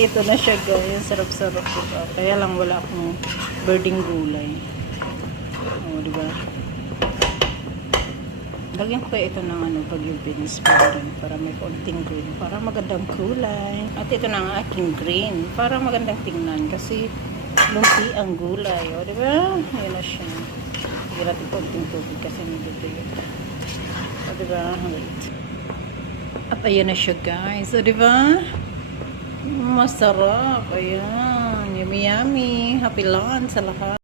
ito na siya guys. Sarap-sarap diba? Kaya lang wala akong birding gulay. O, diba? Lagyan ko kaya ito ng bagyo beans para may konting green. Para magandang kulay. At ito na ang aking green. Para magandang tingnan. Kasi lumpi ang gulay. O, diba? Ayan na siya. Hindi natin konting tubig kasi nagduduyo. O, diba? Wait. At ayan na siya guys. O, diba? Masarap. Ayan. Yummy yummy. Happy lunch sa lahat.